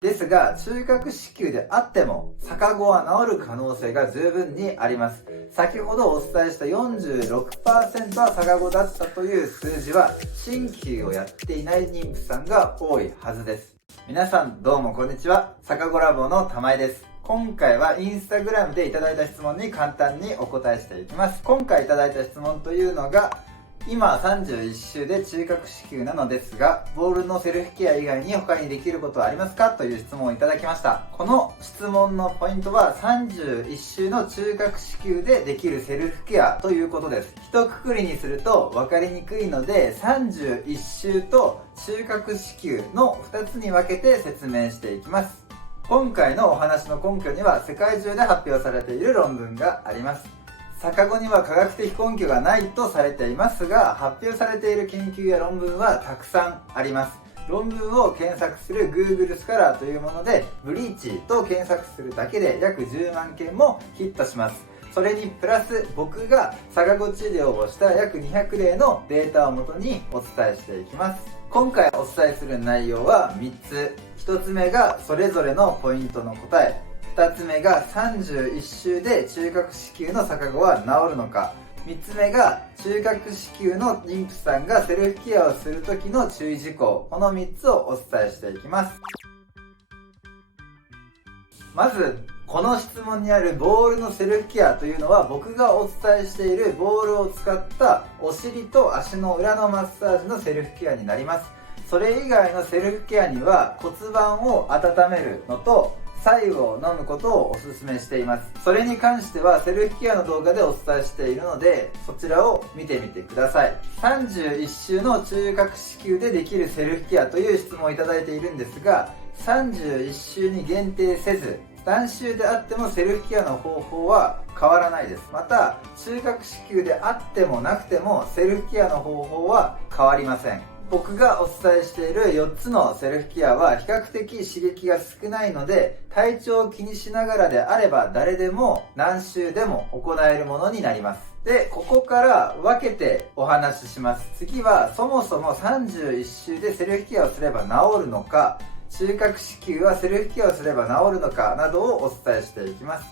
ですが、中核子宮であっても逆子は治る可能性が十分にあります。先ほどお伝えした 46% は逆子だったという数字は、鍼灸をやっていない妊婦さんが多いはずです。皆さんどうもこんにちは。逆子ラボの玉井です。今回はインスタグラムでいただいた質問に簡単にお答えしていきます。今回いただいた質問というのが、今31週で中核子宮なのですが、ボールのセルフケア以外に他にできることはありますかという質問をいただきました。この質問のポイントは31週の中核子宮でできるセルフケアということです。一括りにすると分かりにくいので、31週と中核子宮の2つに分けて説明していきます。今回のお話の根拠には世界中で発表されている論文があります。逆子には科学的根拠がないとされていますが、発表されている研究や論文はたくさんあります。論文を検索する Google スカラーというもので、ブリーチと検索するだけで約10万件もヒットします。それにプラス僕が逆子治療をした約200例のデータをもとにお伝えしていきます。今回お伝えする内容は3つ。1つ目がそれぞれのポイントの答え。2つ目が31週で中核子宮の逆子は治るのか。3つ目が中核子宮の妊婦さんがセルフケアをする時の注意事項。この3つをお伝えしていきます。まずこの質問にあるボールのセルフケアというのは、僕がお伝えしているボールを使ったお尻と足の裏のマッサージのセルフケアになります。それ以外のセルフケアには骨盤を温めるのと白湯を飲むことをお勧めしています。それに関してはセルフケアの動画でお伝えしているので、そちらを見てみてください。31週の中核子宮でできるセルフケアという質問をいただいているんですが、31週に限定せず何週であってもセルフケアの方法は変わらないです。また中核子宮であってもなくてもセルフケアの方法は変わりません。僕がお伝えしている4つのセルフケアは比較的刺激が少ないので、体調を気にしながらであれば誰でも何週でも行えるものになります。で、ここから分けてお話しします。次はそもそも31週でセルフケアをすれば治るのか、中核子宮はセルフケアをすれば治るのかなどをお伝えしていきます。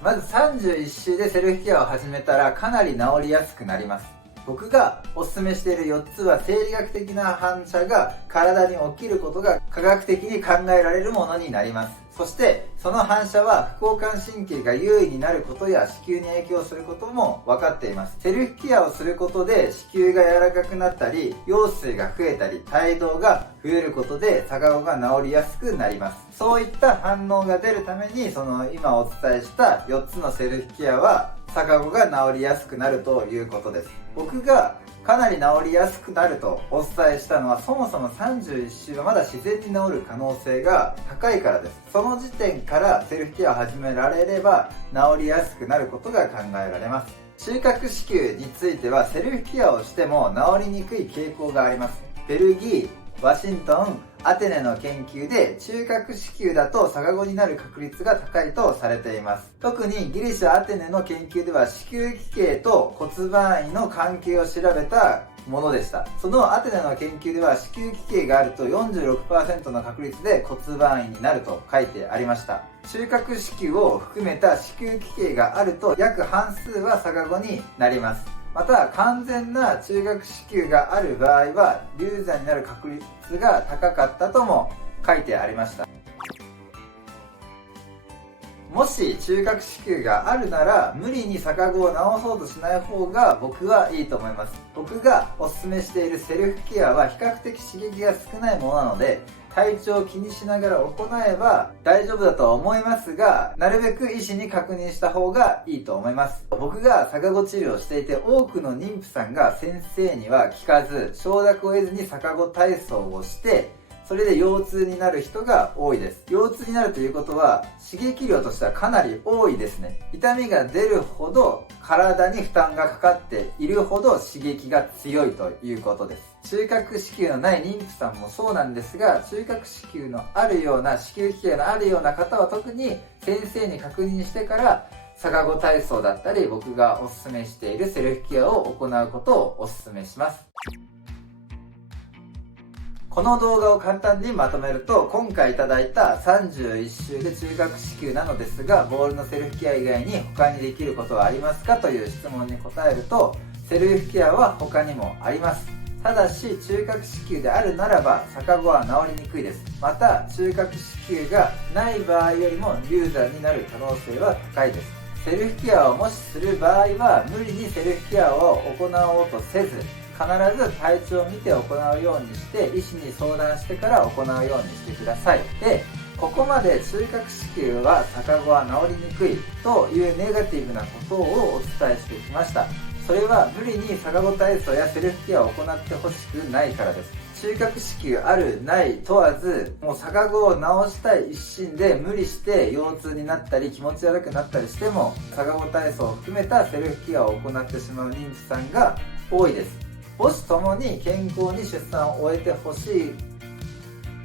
まず31週でセルフケアを始めたらかなり治りやすくなります。僕がおすすめしている4つは生理学的な反射が体に起きることが科学的に考えられるものになります。そしてその反射は副交感神経が優位になることや子宮に影響することも分かっています。セルフケアをすることで子宮が柔らかくなったり、羊水が増えたり、胎動が増えることで逆子が治りやすくなります。そういった反応が出るために、今お伝えした4つのセルフケアは逆子が治りやすくなるということです。僕がかなり治りやすくなるとお伝えしたのは、そもそも31週はまだ自然に治る可能性が高いからです。その時点からセルフケアを始められれば治りやすくなることが考えられます。中核子宮についてはセルフケアをしても治りにくい傾向があります。ベルギー、ワシントン、アテネの研究で中核子宮だと逆子になる確率が高いとされています。特にギリシャアテネの研究では子宮奇形と骨盤位の関係を調べたものでした。そのアテネの研究では子宮奇形があると 46% の確率で骨盤位になると書いてありました。中核子宮を含めた子宮奇形があると約半数は逆子になります。また完全な中核子宮がある場合は流産になる確率が高かったとも書いてありました。もし中核子宮があるなら無理に逆子を治そうとしない方が僕はいいと思います。僕がおすすめしているセルフケアは比較的刺激が少ないものなので、体調を気にしながら行えば大丈夫だとは思いますが、なるべく医師に確認した方がいいと思います。僕が逆子治療をしていて、多くの妊婦さんが先生には聞かず承諾を得ずに逆子体操をして、それで腰痛になる人が多いです。腰痛になるということは刺激量としてはかなり多いですね。痛みが出るほど体に負担がかかっているほど刺激が強いということです。中核子宮のない妊婦さんもそうなんですが、中核子宮のあるような子宮奇形のあるような方は特に先生に確認してから逆子体操だったり、僕がおすすめしているセルフケアを行うことをおすすめします。この動画を簡単にまとめると、今回いただいた31週で中核子宮なのですが、ボールのセルフケア以外に他にできることはありますかという質問に答えると、セルフケアは他にもあります。ただし中核子宮であるならば逆子は治りにくいです。また中核子宮がない場合よりも流産になる可能性は高いです。セルフケアをもしする場合は無理にセルフケアを行おうとせず、必ず体調を見て行うようにして医師に相談してから行うようにしてください。で、ここまで中核子宮は逆子は治りにくいというネガティブなことをお伝えしてきました。それは無理に逆子体操やセルフケアを行ってほしくないからです。中核子宮あるない問わず、もう逆子を治したい一心で無理して腰痛になったり気持ち悪くなったりしても逆子体操を含めたセルフケアを行ってしまう妊婦さんが多いです。母子ともに健康に出産を終えてほしい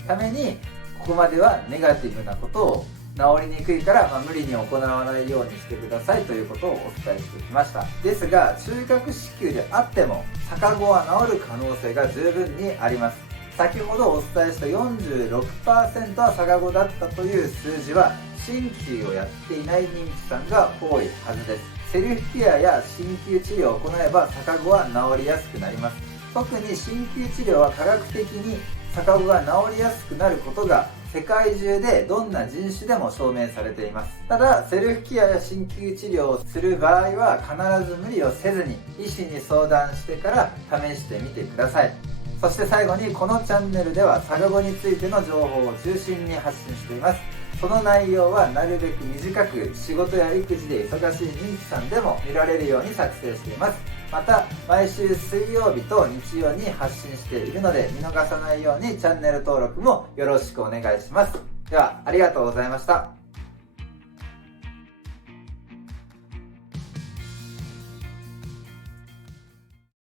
ために、ここまではネガティブなことを治りにくいから、無理に行わないようにしてくださいということをお伝えしてきました。ですが中核子宮であっても逆子は治る可能性が十分にあります。先ほどお伝えした 46% は逆子だったという数字は鍼灸をやっていない妊婦さんが多いはずです。セルフケアや鍼灸治療を行えば逆子は治りやすくなります。特に鍼灸治療は科学的に逆子が治りやすくなることが世界中でどんな人種でも証明されています。ただセルフケアや鍼灸治療をする場合は必ず無理をせずに医師に相談してから試してみてください。そして最後に、このチャンネルでは逆子についての情報を中心に発信しています。その内容はなるべく短く、仕事や育児で忙しい妊婦さんでも見られるように作成しています。また毎週水曜日と日曜に発信しているので、見逃さないようにチャンネル登録もよろしくお願いします。ではありがとうございました。